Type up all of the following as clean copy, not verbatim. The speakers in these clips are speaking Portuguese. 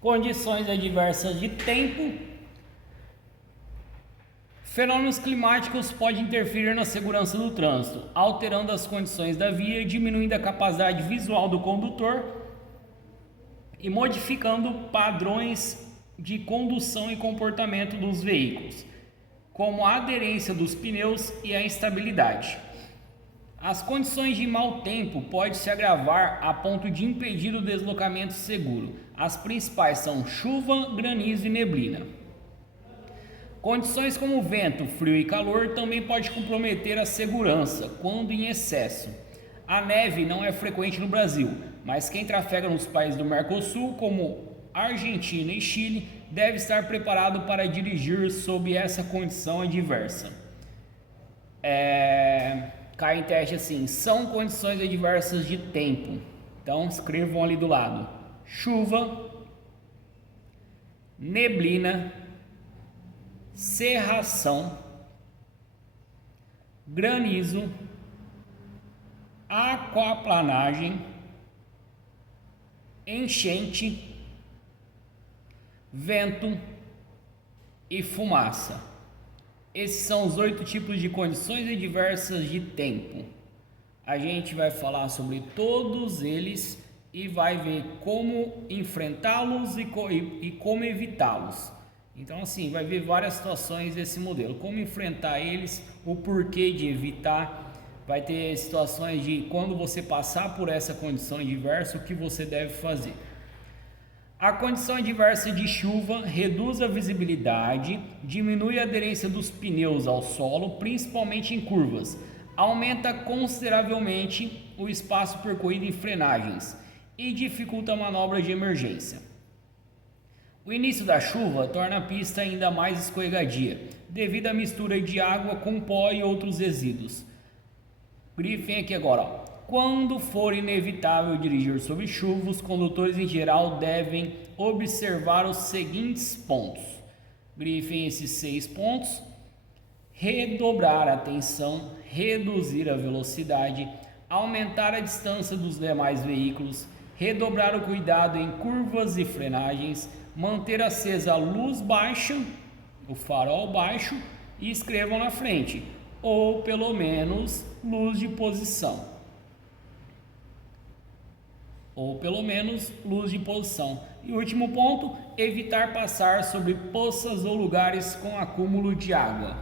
Condições adversas de tempo. Fenômenos climáticos podem interferir na segurança do trânsito, alterando as condições da via, diminuindo a capacidade visual do condutor e modificando padrões de condução e comportamento dos veículos, como a aderência dos pneus e a instabilidade. As condições de mau tempo podem se agravar a ponto de impedir o deslocamento seguro. As principais são chuva, granizo e neblina. Condições como vento, frio e calor também podem comprometer a segurança quando em excesso. A neve não é frequente no Brasil, mas quem trafega nos países do Mercosul, como Argentina e Chile, deve estar preparado para dirigir sob essa condição adversa. Cai em teste assim, são condições adversas de tempo. Então escrevam ali do lado: chuva, neblina, cerração, granizo, aquaplanagem, enchente, vento e fumaça. Esses são os 8 tipos de condições adversas de tempo. A gente vai falar sobre todos eles e vai ver como enfrentá-los e como evitá-los. Então, assim, vai ver várias situações desse modelo, como enfrentar eles, o porquê de evitar. Vai ter situações de quando você passar por essa condição adversa, o que você deve fazer. A condição adversa de chuva reduz a visibilidade, diminui a aderência dos pneus ao solo, principalmente em curvas, aumenta consideravelmente o espaço percorrido em frenagens e dificulta a manobra de emergência. O início da chuva torna a pista ainda mais escorregadia, devido à mistura de água com pó e outros resíduos. Grifem aqui agora, ó. Quando for inevitável dirigir sob chuva, os condutores em geral devem observar os seguintes pontos. Grifem esses 6 pontos: redobrar a atenção, reduzir a velocidade, aumentar a distância dos demais veículos, redobrar o cuidado em curvas e frenagens, manter acesa a luz baixa, o farol baixo, e escrevam na frente, ou pelo menos luz de posição. Ou pelo menos luz de posição. E o último ponto, evitar passar sobre poças ou lugares com acúmulo de água.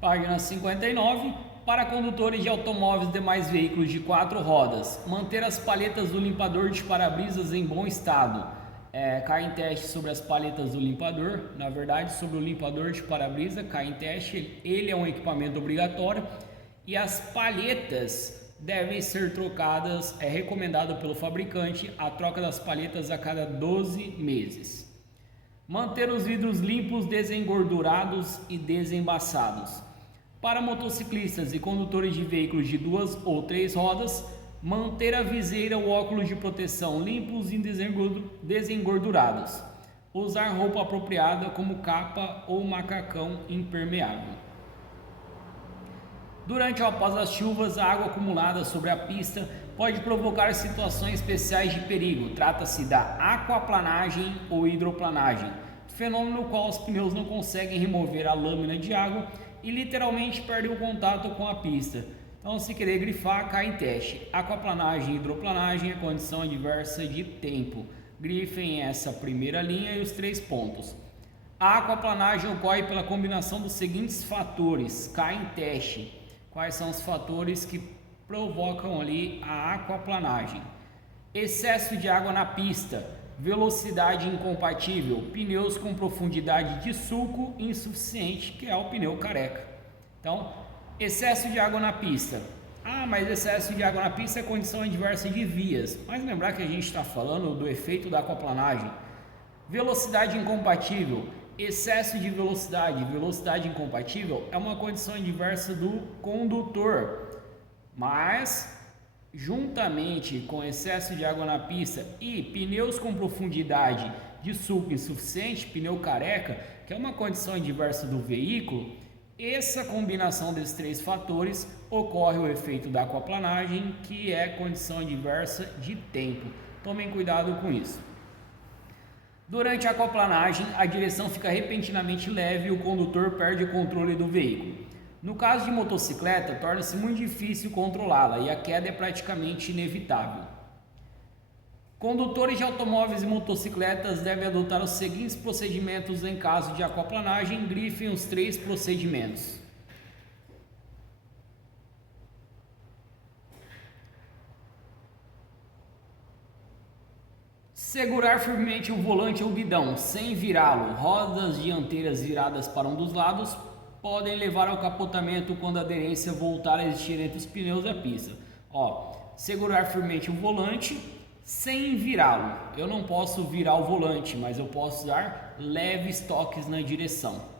Página 59. Para condutores de automóveis e demais veículos de 4 rodas, manter as palhetas do limpador de para-brisas em bom estado. Cai em teste sobre as palhetas do limpador, na verdade sobre o limpador de para-brisa, cai em teste, ele é um equipamento obrigatório e as palhetas devem ser trocadas, é recomendado pelo fabricante a troca das palhetas a cada 12 meses. Manter os vidros limpos, desengordurados e desembaçados. Para motociclistas e condutores de veículos de 2 ou 3 rodas, manter a viseira ou óculos de proteção limpos e desengordurados. Usar roupa apropriada como capa ou macacão impermeável. Durante ou após as chuvas, a água acumulada sobre a pista pode provocar situações especiais de perigo. Trata-se da aquaplanagem ou hidroplanagem, fenômeno no qual os pneus não conseguem remover a lâmina de água e literalmente perdem o contato com a pista. Então, se querer grifar, cai em teste. Aquaplanagem e hidroplanagem é condição adversa de tempo. Grifem essa primeira linha e os 3 pontos. A aquaplanagem ocorre pela combinação dos seguintes fatores. Cai em teste. Quais são os fatores que provocam ali a aquaplanagem? Excesso de água na pista, velocidade incompatível, pneus com profundidade de sulco insuficiente, que é o pneu careca. Então, excesso de água na pista. Mas excesso de água na pista é condição adversa de vias. Mas lembrar que a gente está falando do efeito da aquaplanagem. Velocidade incompatível. Excesso de velocidade, velocidade incompatível é uma condição adversa do condutor, mas juntamente com excesso de água na pista e pneus com profundidade de sulco insuficiente, pneu careca, que é uma condição adversa do veículo, essa combinação desses 3 fatores ocorre o efeito da aquaplanagem, que é condição adversa de tempo. Tomem cuidado com isso. Durante a aquaplanagem, a direção fica repentinamente leve e o condutor perde o controle do veículo. No caso de motocicleta, torna-se muito difícil controlá-la e a queda é praticamente inevitável. Condutores de automóveis e motocicletas devem adotar os seguintes procedimentos em caso de aquaplanagem. Grifem os 3 procedimentos. Segurar firmemente o volante ou guidão, sem virá-lo. Rodas dianteiras viradas para um dos lados podem levar ao capotamento quando a aderência voltar a existir entre os pneus da pista. Segurar firmemente o volante sem virá-lo. Eu não posso virar o volante, mas eu posso dar leves toques na direção.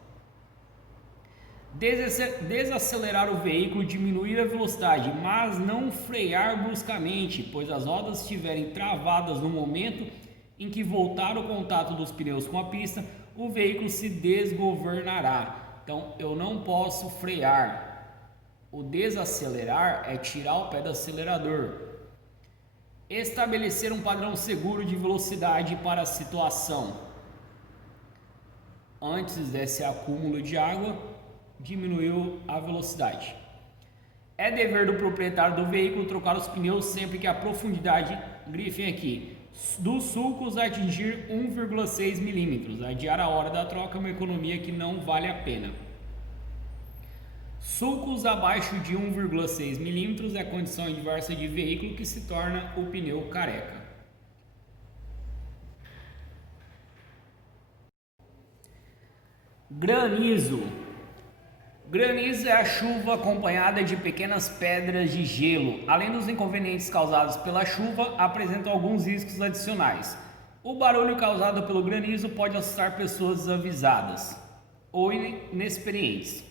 Desacelerar o veículo, diminuir a velocidade, mas não frear bruscamente, pois as rodas estiverem travadas no momento em que voltar o contato dos pneus com a pista, o veículo se desgovernará. Então eu não posso frear. O desacelerar é tirar o pé do acelerador. Estabelecer um padrão seguro de velocidade para a situação. Antes desse acúmulo de água, diminuiu a velocidade. É dever do proprietário do veículo trocar os pneus sempre que a profundidade, grifem aqui, dos sulcos atingir 1,6 mm. Adiar a hora da troca é uma economia que não vale a pena. Sulcos abaixo de 1,6 mm é condição adversa de veículo que se torna o pneu careca. Granizo. Granizo é a chuva acompanhada de pequenas pedras de gelo. Além dos inconvenientes causados pela chuva, apresentam alguns riscos adicionais. O barulho causado pelo granizo pode assustar pessoas desavisadas ou inexperientes,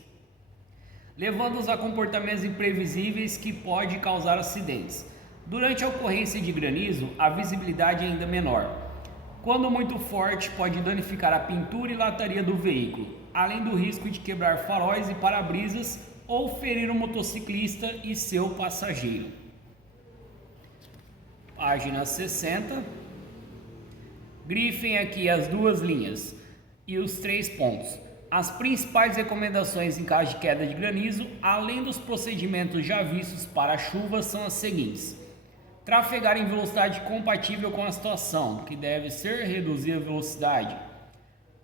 levando-os a comportamentos imprevisíveis que podem causar acidentes. Durante a ocorrência de granizo, a visibilidade é ainda menor. Quando muito forte, pode danificar a pintura e lataria do veículo, além do risco de quebrar faróis e para-brisas ou ferir o motociclista e seu passageiro. Página 60. Grifem aqui as 2 linhas e os 3 pontos. As principais recomendações em caso de queda de granizo, além dos procedimentos já vistos para a chuva, são as seguintes: trafegar em velocidade compatível com a situação, que deve ser reduzir a velocidade.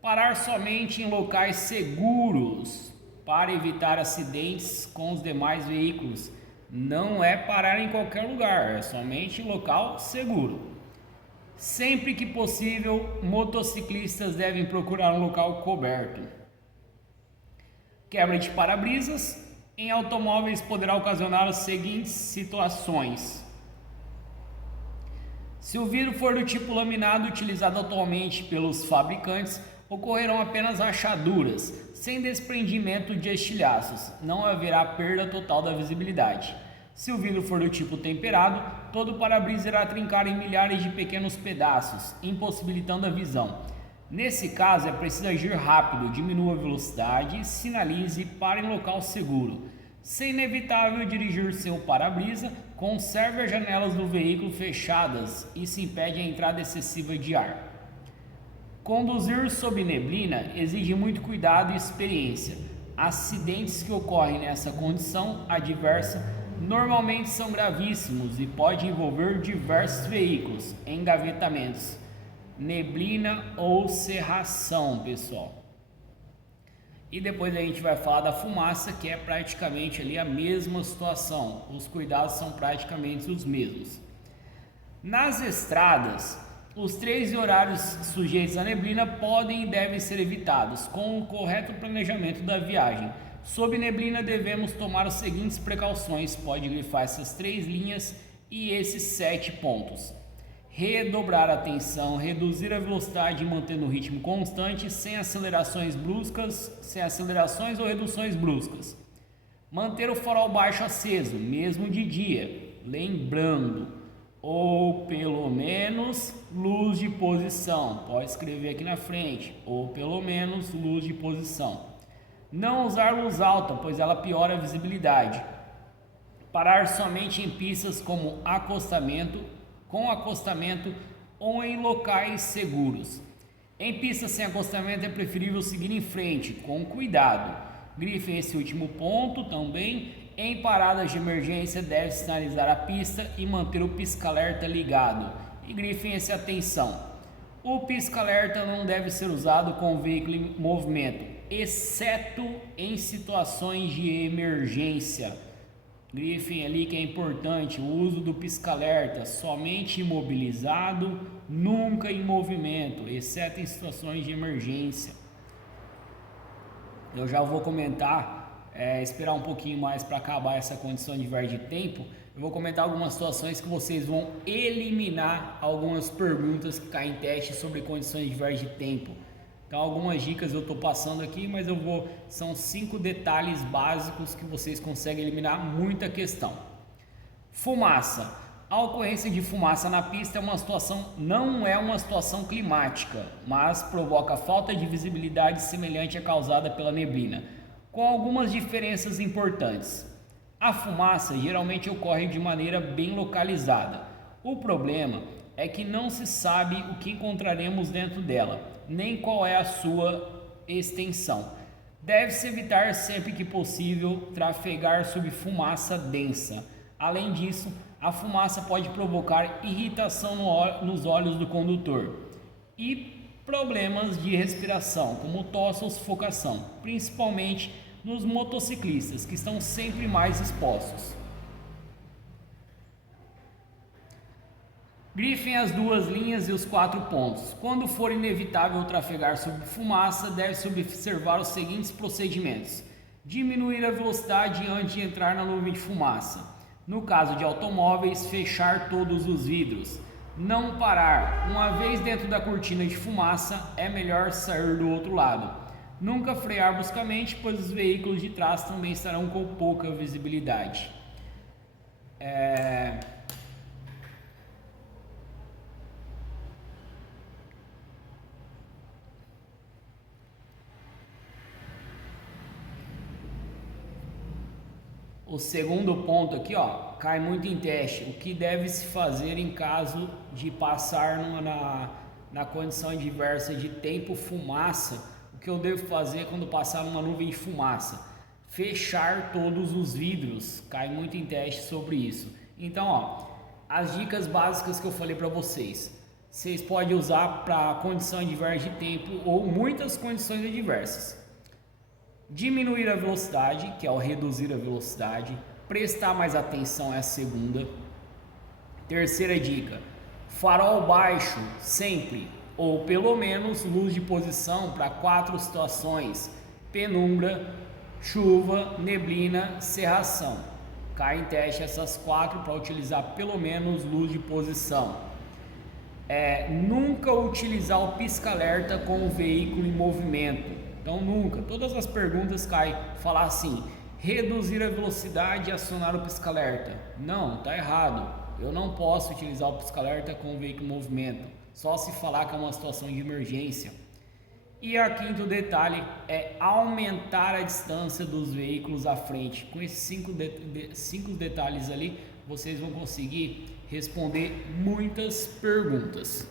Parar somente em locais seguros para evitar acidentes com os demais veículos. Não é parar em qualquer lugar, é somente em local seguro. Sempre que possível, motociclistas devem procurar um local coberto. Quebra de para-brisas em automóveis poderá ocasionar as seguintes situações: se o vidro for do tipo laminado utilizado atualmente pelos fabricantes, ocorrerão apenas rachaduras, sem desprendimento de estilhaços. Não haverá perda total da visibilidade. Se o vidro for do tipo temperado, todo o para-brisa irá trincar em milhares de pequenos pedaços, impossibilitando a visão. Nesse caso, é preciso agir rápido, diminua a velocidade, sinalize, pare em local seguro. Se é inevitável dirigir seu para-brisa, conserve as janelas do veículo fechadas e se impede a entrada excessiva de ar. Conduzir sob neblina exige muito cuidado e experiência. Acidentes que ocorrem nessa condição adversa normalmente são gravíssimos e podem envolver diversos veículos, engavetamentos, neblina ou cerração, pessoal. E depois a gente vai falar da fumaça, que é praticamente ali a mesma situação. Os cuidados são praticamente os mesmos. Nas estradas, os 3 horários sujeitos à neblina podem e devem ser evitados com o correto planejamento da viagem. Sob neblina devemos tomar as seguintes precauções. Pode grifar essas 3 linhas e esses 7 pontos. Redobrar a atenção, reduzir a velocidade mantendo o ritmo constante, sem acelerações ou reduções bruscas. Manter o farol baixo aceso, mesmo de dia, lembrando, ou pelo menos luz de posição. Pode escrever aqui na frente, ou pelo menos luz de posição. Não usar luz alta, pois ela piora a visibilidade. Parar somente em pistas como acostamento com acostamento ou em locais seguros. Em pistas sem acostamento é preferível seguir em frente, com cuidado. Grifem esse último ponto também. Em paradas de emergência deve sinalizar a pista e manter o pisca-alerta ligado. E grifem esse atenção. O pisca-alerta não deve ser usado com o veículo em movimento, exceto em situações de emergência. Grifem ali que é importante, o uso do pisca-alerta somente imobilizado, nunca em movimento, exceto em situações de emergência. Eu já vou comentar, esperar um pouquinho mais para acabar essa condição adversa de tempo. Eu vou comentar algumas situações que vocês vão eliminar algumas perguntas que caem em teste sobre condições adversas de tempo. Então algumas dicas eu estou passando aqui, mas são 5 detalhes básicos que vocês conseguem eliminar muita questão. Fumaça. A ocorrência de fumaça na pista não é uma situação climática, mas provoca falta de visibilidade semelhante à causada pela neblina, com algumas diferenças importantes. A fumaça geralmente ocorre de maneira bem localizada. O problema é que não se sabe o que encontraremos dentro dela, nem qual é a sua extensão. Deve-se evitar sempre que possível trafegar sob fumaça densa. Além disso, a fumaça pode provocar irritação nos olhos do condutor e problemas de respiração, como tosse ou sufocação, principalmente nos motociclistas, que estão sempre mais expostos. Grifem as 2 linhas e os 4 pontos. Quando for inevitável trafegar sob fumaça, deve-se observar os seguintes procedimentos: diminuir a velocidade antes de entrar na nuvem de fumaça. No caso de automóveis, fechar todos os vidros. Não parar. Uma vez dentro da cortina de fumaça, é melhor sair do outro lado. Nunca frear bruscamente, pois os veículos de trás também estarão com pouca visibilidade. O segundo ponto aqui, cai muito em teste. O que deve se fazer em caso de passar na condição adversa de tempo fumaça? O que eu devo fazer quando passar numa nuvem de fumaça? Fechar todos os vidros. Cai muito em teste sobre isso. Então, as dicas básicas que eu falei para vocês podem usar para condição adversa de tempo ou muitas condições adversas. Diminuir a velocidade, que é o reduzir a velocidade. Prestar mais atenção é a segunda. Terceira dica: farol baixo sempre, ou pelo menos luz de posição para 4 situações: penumbra, chuva, neblina, cerração. Cai em teste essas 4 para utilizar pelo menos luz de posição. Nunca utilizar o pisca-alerta com o veículo em movimento. Então nunca, todas as perguntas caem, falar assim: reduzir a velocidade e acionar o pisca-alerta. Não, tá errado. Eu não posso utilizar o pisca-alerta com o veículo em movimento, só se falar que é uma situação de emergência. E o quinto detalhe é aumentar a distância dos veículos à frente. Com esses 5 detalhes ali, vocês vão conseguir responder muitas perguntas.